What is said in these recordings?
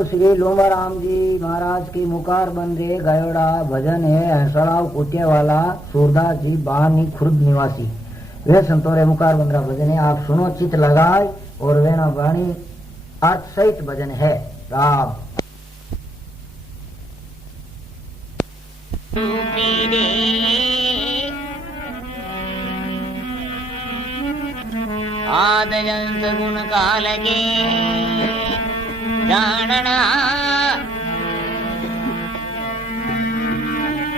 श्री लोमाराम जी महाराज की मुकार बंदे गयोड़ा भजन है हंसड़ाव कुटिया वाला सूरदास जी बानी खुर्द निवासी। वे संतोरे मुकार बंदरा भजन है, आप सुनो चित लगाए और वे ना बाणी अर्थ सहित भजन है। राम आदजंत गुण काल के जानना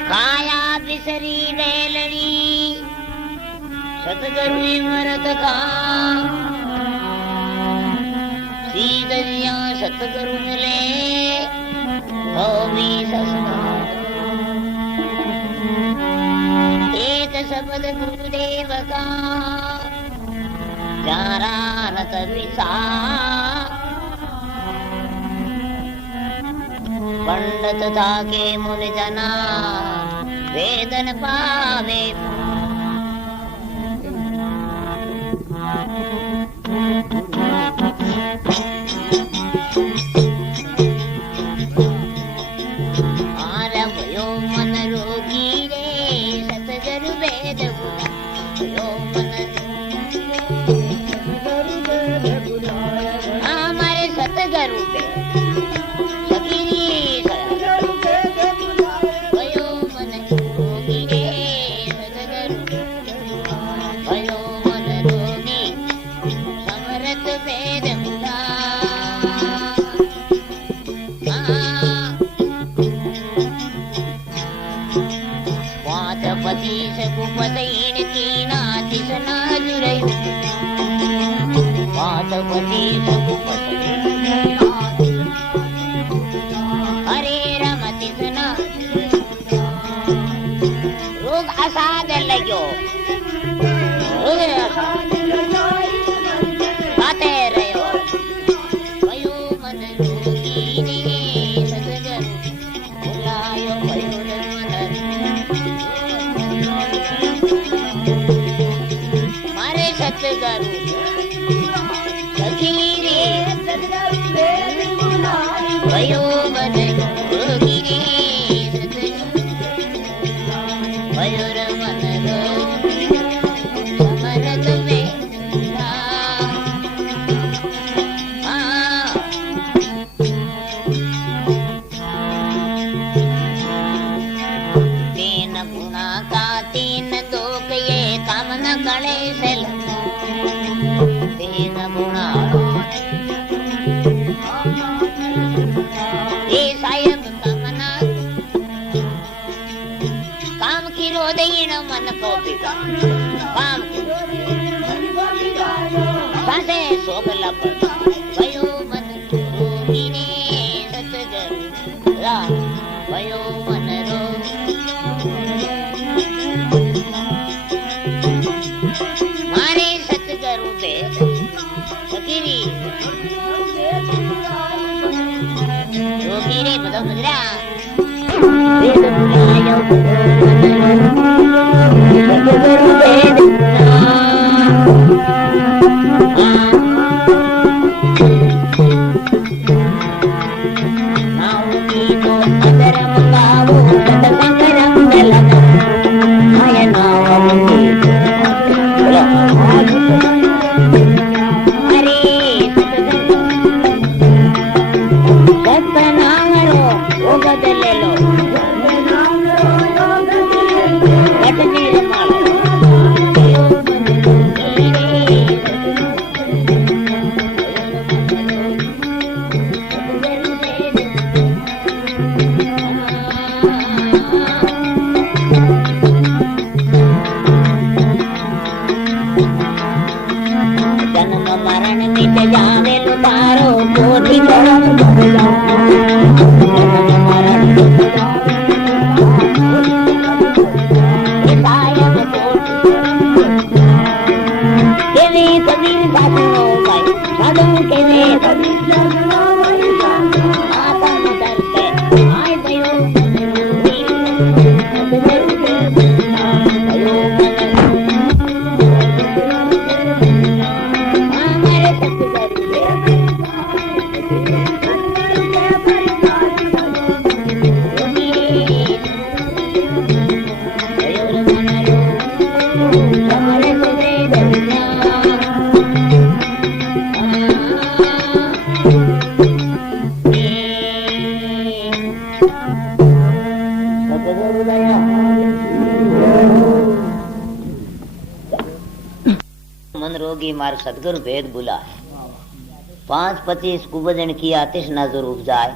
काया बिसरी रेलरी सतगुरु मरत का सीधरिया सतगुरु मिले तो भी ससना एक शब्द गुरुदेव का जारा नत विसा पंडित था के मुनि जना वेदन पावे आरभयो मन रोगी रे सतगुरु वेद बुलायो मन हमारे सतगुरु वेद हरे रमति सुना रोग असाध लगो गाते रहो भयो मन रोगी ने सतगुरु बुलायो भयो मन मारे सतगुरु भयो मन रोगी रे भयो मन रोगी समरत में तीन गुणा का तीन दोग ये काम न कले सेल तीन गुणा मन को बिगा काम सासे सोग लप भयो मन रोगी ने सतगुरु रा भयो मन रोगी मारे सतगुरु वेद सकीरी रोगी रे बदो मुद्रा वेद बुलायो सतगुरु वेद नाउकी को अदरम गावो सतसंगरम गलम माया नाउकी हरे सतगुरु सतनांगलो वो बदले लो जाने लो तारो कोठी मार्ग सदगुरु भेद बुला है 5-25 कुबदन किया तिस नजर उपजाए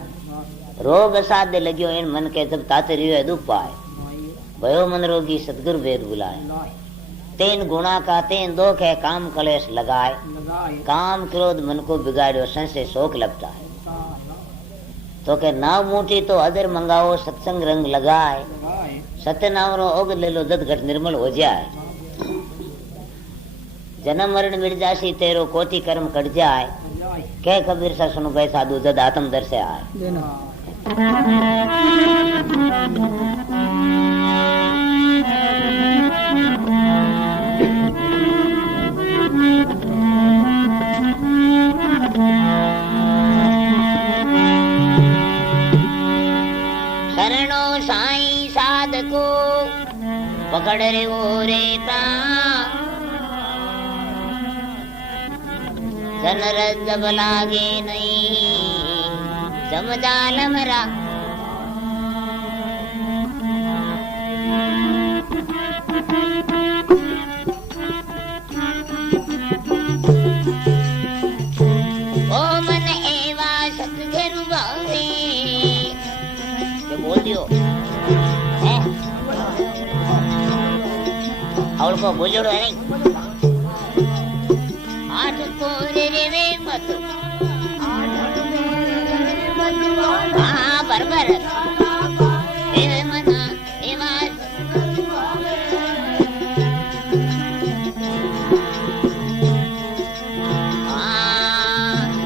रोग साध लगियो इन मन के जब ताते रियो दुख पाए भयो मन रोगी सदगुरु भेद बुलाए 3 गुणा का 3 दोख है काम कलेश लगाए काम क्रोध मन को बिगाड़ो संशय शोक लगता है तो के नाव मोटी तो अदर मंगाओ सत्संग रंग लगाए सत्य नाम रो ओग ले लो दत घट निर्मल हो जाए जन्म मरण मिट जासी तेरो कोटि कर्म कट जाए कह कबीर सा सुनो गए साधु जद आत्म दर से आए शरणो साईं साधको पकड़ रे वो रे प्राण जनर जब लागे नहीं समझाल मरा ओ मन एवा सतगुरु भावे ये बोल दियो और को बोलियो है नहीं आठ कोरे रे मत हाँ बरबर ए मना एवा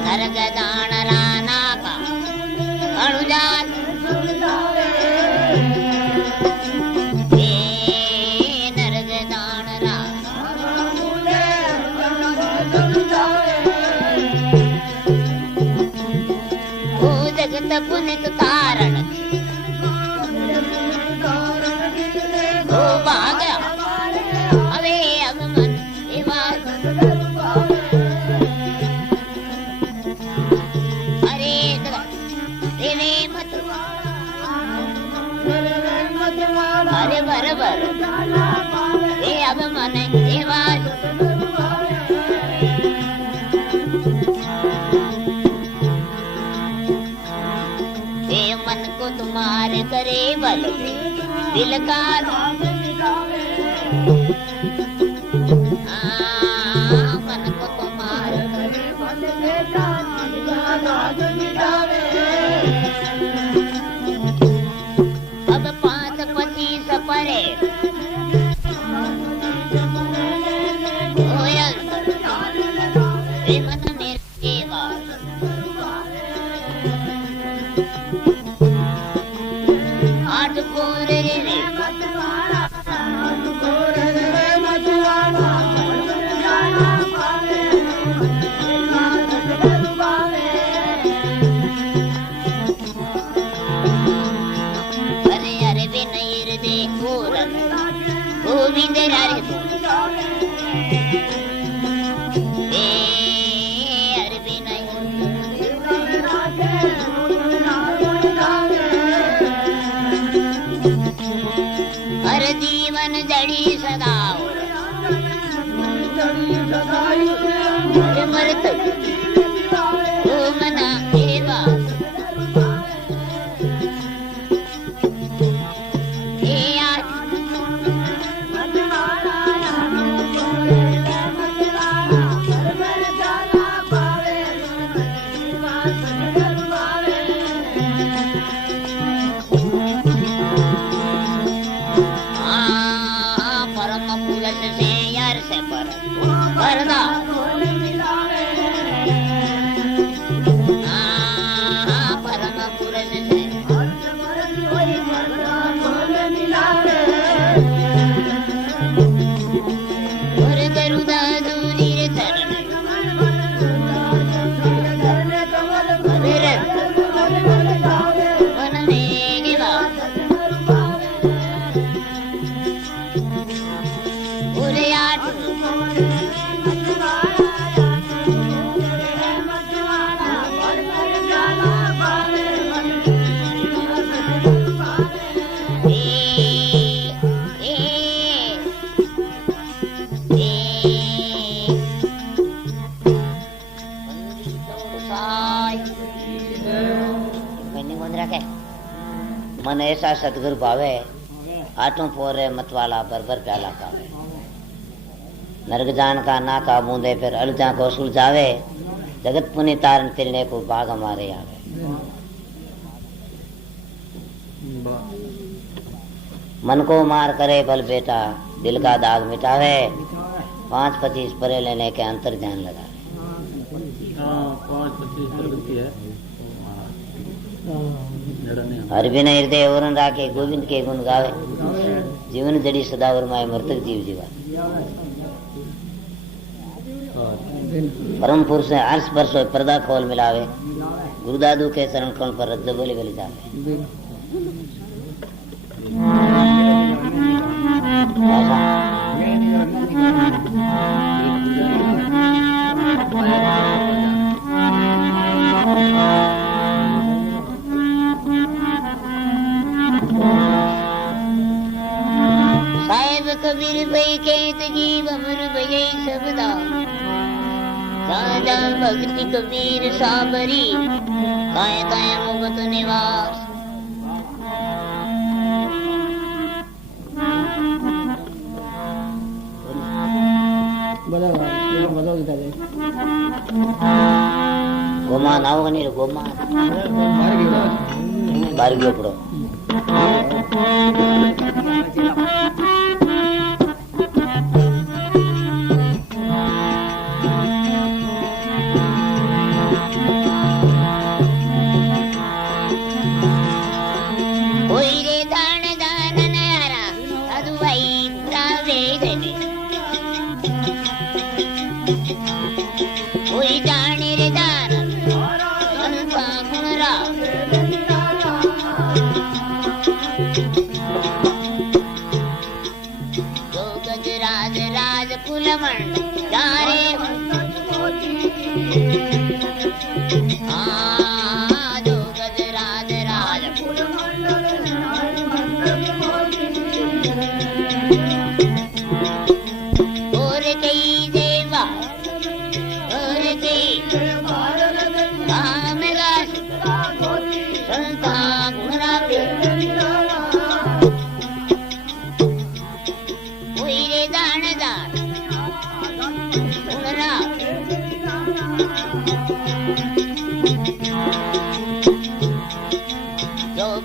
नरक दान राना का अणुजान नरक दान जगत पुनित कारण ओ भाग अवे अब मन अरे रे मत अरे बराबर ए अब मन मन को तुम्हारे करे बल दिल का मन को तुम्हारे करे अब 5-25 परे मन मेरे आठ कोरे रे अरे अरे वे नहीं रे दे पूरन गोविंद रे अरे वे नहीं हर जीवन जड़ी सदाओ मरत ओ मना एवा परम पुरुष से यार से पर वरदा के मन ऐसा सतगुरु भावे आठों फोरे मतवाला बरबर प्याला पावे नरक जान का ना का बूंदे फिर अलजा को सुलझावे जगत पुनि तारण तिलने को बाग हमारे आवे मन को मार करे बल बेटा दिल का दाग मिटावे 5-25 परे लेने के अंतर ध्यान लगा 5-25 हर बिना हृदय और राखे गोविंद के गुण गावे जीवन जड़ी सदा वर्माए मृतक जीव जीवा परम पुरुष ने अर्श पर सोए पर्दा खोल मिलावे गुरुदादू के शरण कौन पर रद्द बोली बोली जावे साहेब कबीर भाई कहत जीव अमर भजई सबदा साजा भक्ति कबीर साबरी काय काय मुगत निवास गोमा नाव गनी रे गोमा बार गयो पड़ो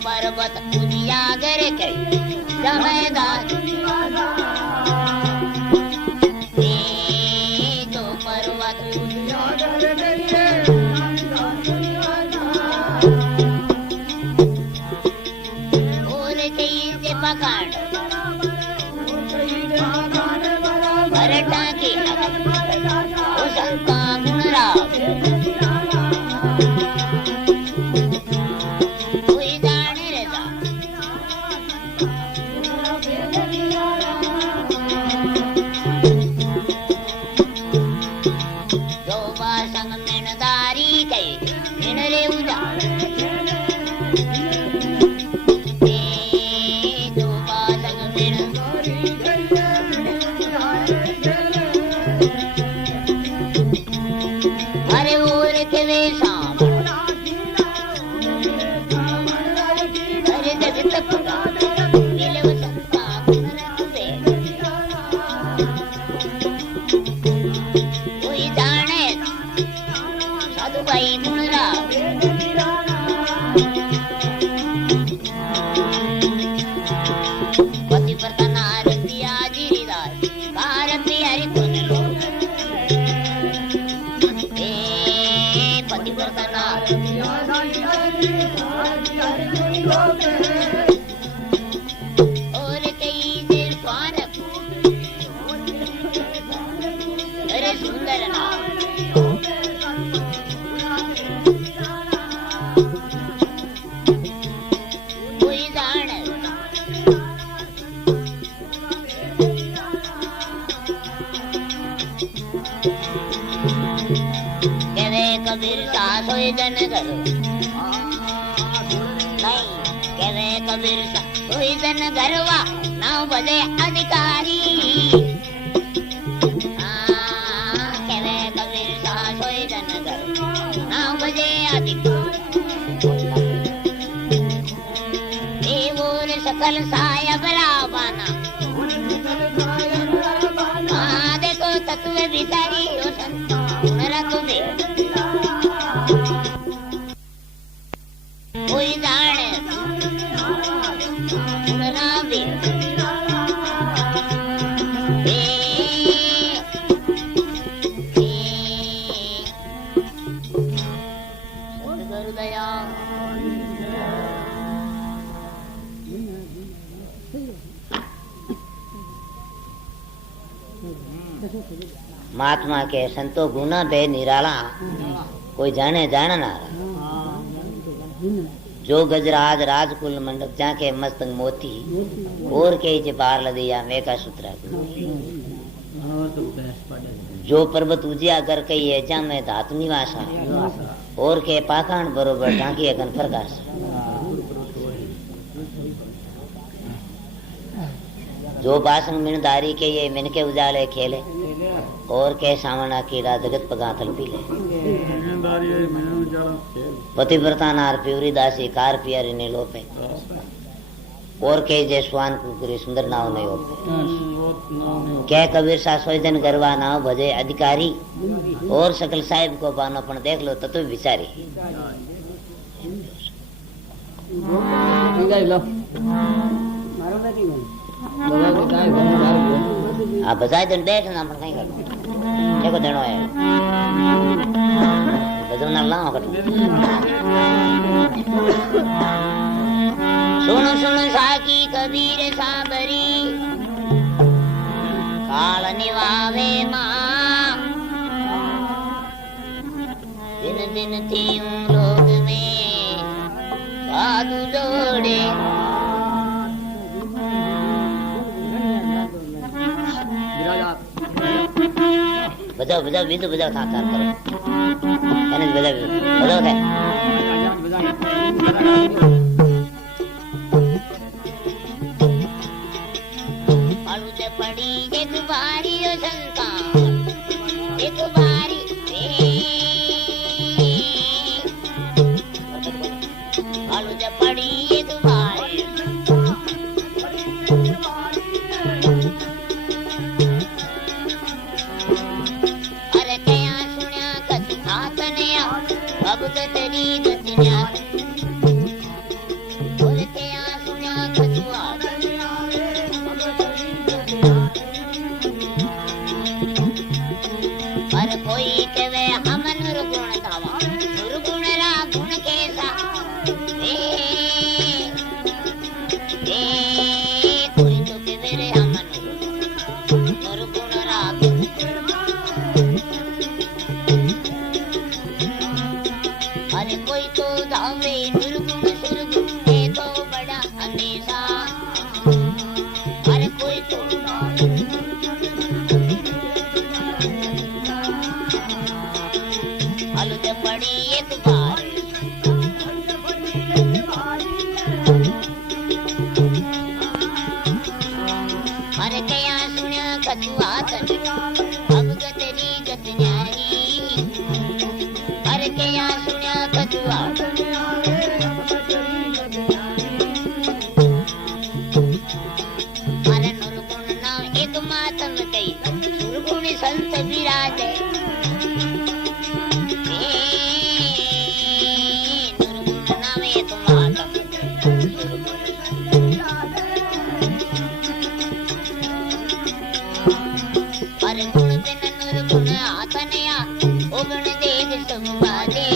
पर्वत उजियागर के जमेदार जो पर्वत और कहीं से पकड़ भरटा के उसका गुणरा गरवा नाव बजे अधिकारी केवे कबीर सास होई जन घर नाव बजे अधिकारी सकल साया बराबाना हाँ देखो तत्व विचारी हो संत गुणरा तुम्हें कोई जाने गुणरा भी महात्मा के संतो गुना बे निराला कोई जाने जानना जो गजराज राजकुल मंडप जाके मस्तंग मोती और के जे पार लदिया मेका सूत्रा जो पर्वत उजिया कर कई है जा में धातु निवासा और के पाखाण बरोबर जाकी अगन प्रकाश जो बासंग मिनदारी के ये मिनके उजाले खेले और के सामना कीड़ा जगत पगाथल पीले पतिव्रता नार प्यूरी दासी कार पियारी ने लोपे और के जे स्वान कुकुरी सुंदर नाव नहीं होते क्या कबीर सा सोजन गरवा नाव भजे अधिकारी और सकल साहिब को बानो पण देख लो तत्व विचारी आप बजाय दिन बैठ ना पण कहीं करो देखो देनो है बजना लाओ करो सुन सुन साकी कबीर साबरी काल निवावे मां दिन दिन थी लोग में साधु जोड़े बजाओ बजाओ बिंदु बजाओ था तार करो यानी बजाओ बजाओ आलू पड़ी एक बारी संता एक बारी आलू पड़ी एक बारी अरे क्या सुनिया कथा तनिया अब तेरी गतिया और क्या सुनिया कथा पर कोई कहे हम निर्गुण धावा निर्गुण रा गुण कैसा कोई तो कहे रे हम निर्गुण रा अरे कोई तो धावे निर्गुण सुरगुण है तो बड़ा हमेशा अरे कोई तो पड़ी एक बार अरे क्या सुनिया कछुआ अब गतरी गत न्यारी अरे क्या सुनिया कछुआ अरे नुरगुण नाम एक मातम कई सुरगुण संत विराजे अरे गुण बिन निर्गुण आतनया उगुण देख सब बाजे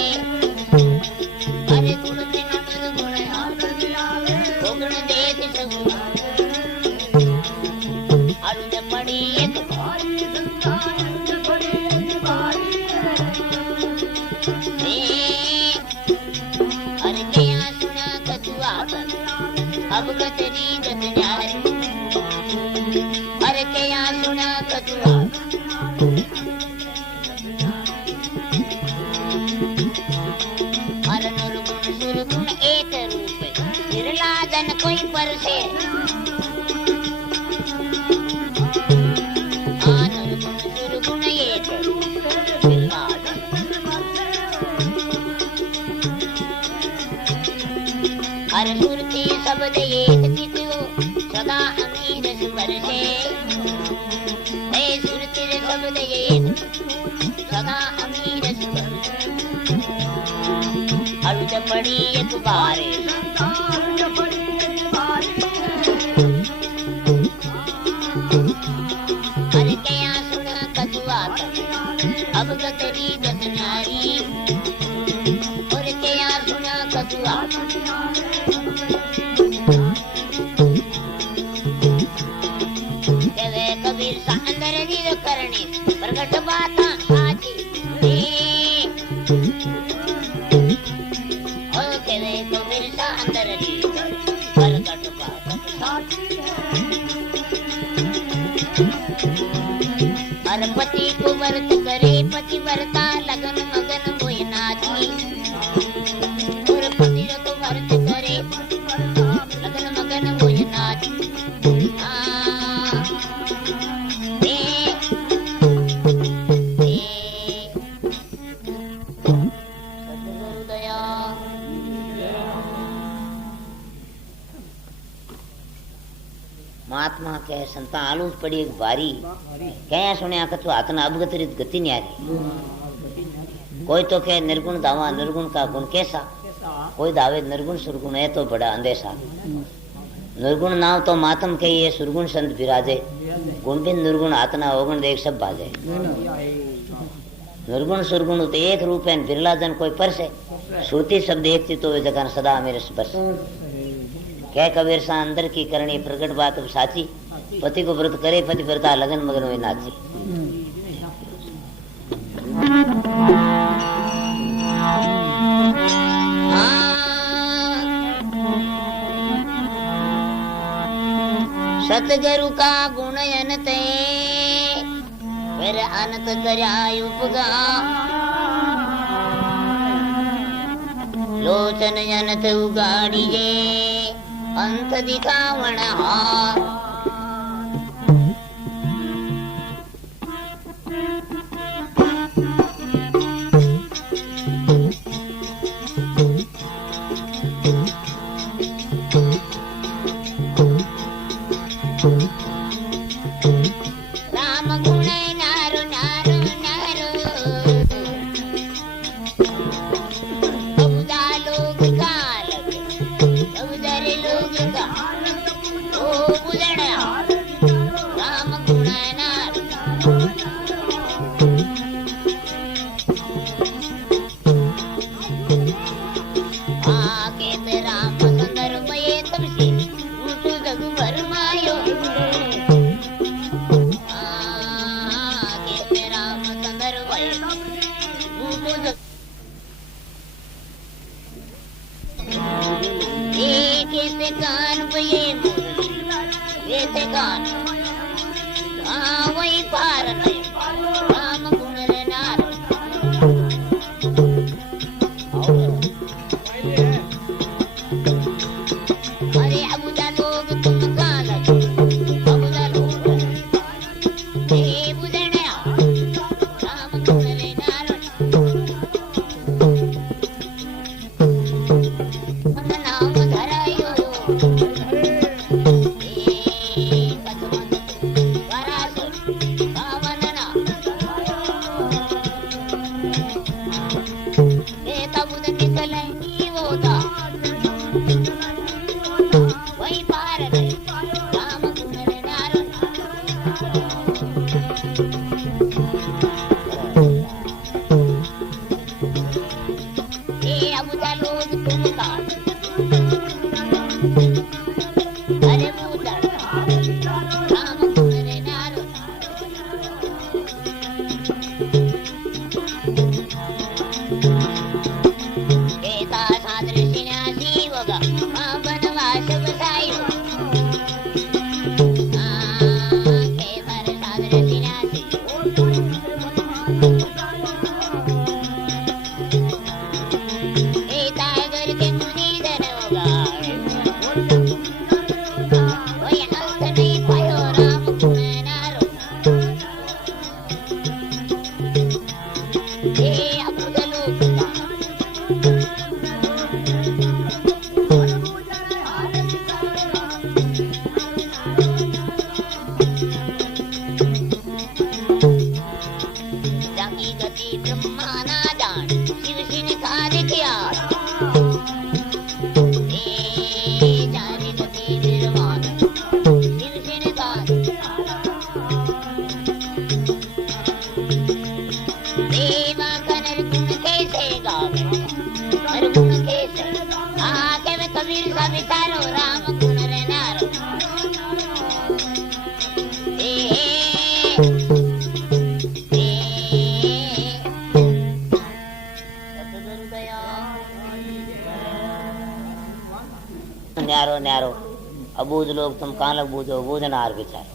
अरे गुण बिन निर्गुण आतनया उगुण देख सब अरुण पड़ी एक अरे क्या सुना कछुआ अब गतरी गत न्यारी अरे क्या सुना कछुआ अरे निर्गुण सुरगुण एक रूप निर्लादन कोई पर से निर्गुण सुरगुण एक निर्लादन हर सुरती शब्द एक चितो सदा अमीर बरसे हे सुरती शब्द एक सदा अमीर अर्ज पड़ी एक बारे अरे क्या सुना कछुआ अब गतरी गतनारी और क्या सुना कछुआ कहे कबीर सा अंदर वीर करने प्रकट बात आजी और कहे कबीर सा अंदर वीर प्रकट बात हर पति को व्रत करे पति व्रता लगन मगन मोय नाची और पति को व्रत करे लगन मगन मोय नाची महात्मा कहे संता आलूस पड़ी एक बारी क्या सुने कछु हाथ न अवगत रीत गति नहीं आ रही कोई तो कहे निर्गुण दावा निर्गुण का गुण कैसा कोई दावे निर्गुण सुरगुण है तो बड़ा अंदेशा निर्गुण नाव तो मातम के ये सुरगुण संत विराजे गुण बिन निर्गुण आतना ओगुण देख सब बाजे निर्गुण सुरगुण तो एक रूप है बिरला जन कोई परसे श्रुति शब्द एक थी तो वे जगह सदा मेरे स्पर्श कह कबीर सा अंदर की करनी प्रकट बात साची पति को व्रत करे पति व्रता लगन मगन में नाची सतगुरु का गुण अनत फिर अनंत दरिया उपगा लोचन अनंत उगाड़ी जे अंत दिखावण हार राम गुण नारो नारो नारो बहुधा लोग काल बहुधरे लोग का ओ बुझड़ा राम गुण नारो आके ते राम सुंदर मये तब से रूठ जग भर मायो कैसे कान पे ये कैसे कान हाँ वही पार नहीं राम गुण रे नार अरे अबुदा लोग तुम कहाँ लगे अबुदा लोग हे बुझने राम गुण रे नार नाम धरायो पावन कबीर सा विचारो राम गुण रे नारो न्यारो न्यारो अबूझ लोग तुम कान लग बूझो बूझनार विचार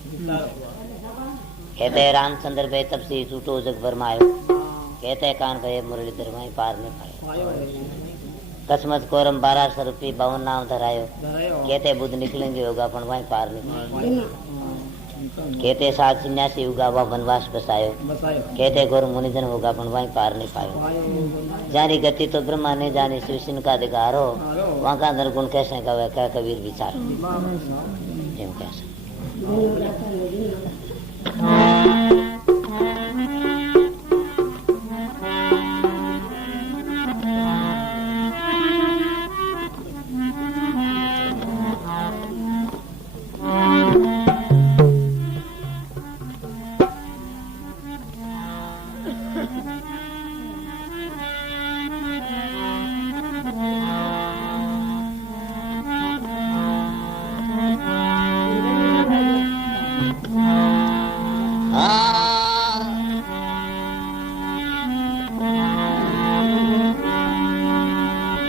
कहते रामचंद्र भाई तब से टूटो जग भरमायो कहते कान भाई मुरलीधर भाई पार नहीं पाए कसमत कोरम 1200 रुपये 52 नाम धरायो कहते बुद्ध निकलेंगे होगा पण भाई पार नहीं पाए कहते 7 सन्यासी होगा वह वनवास बसायो कहते घोर मुनिजन होगा पण भाई पार नहीं पायो जानी गति तो ब्रह्मा ने जानी शिवसिन का अधिकार हो वहां का निर्गुण कैसे कहे क्या कबीर विचार कैसे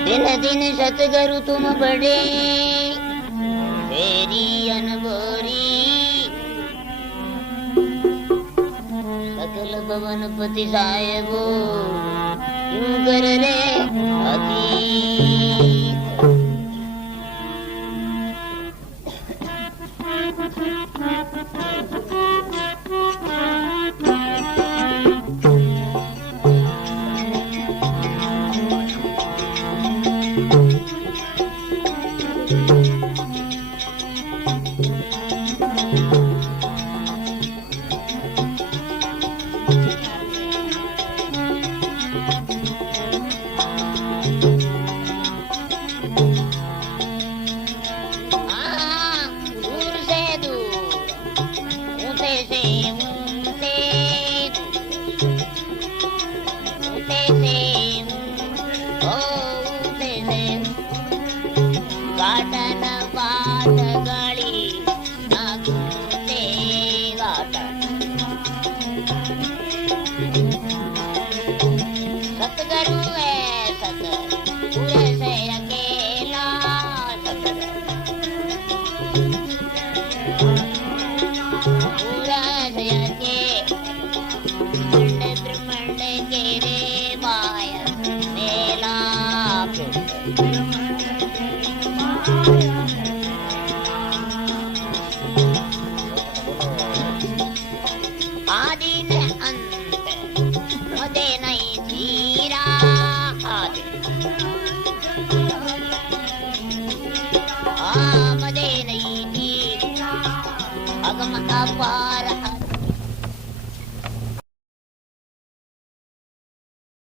दिन दिन सतगुरु तुम बड़े तेरी अनबोरी सकल भवनपति साहेबो क्यों कर रे अतीत अगम अपार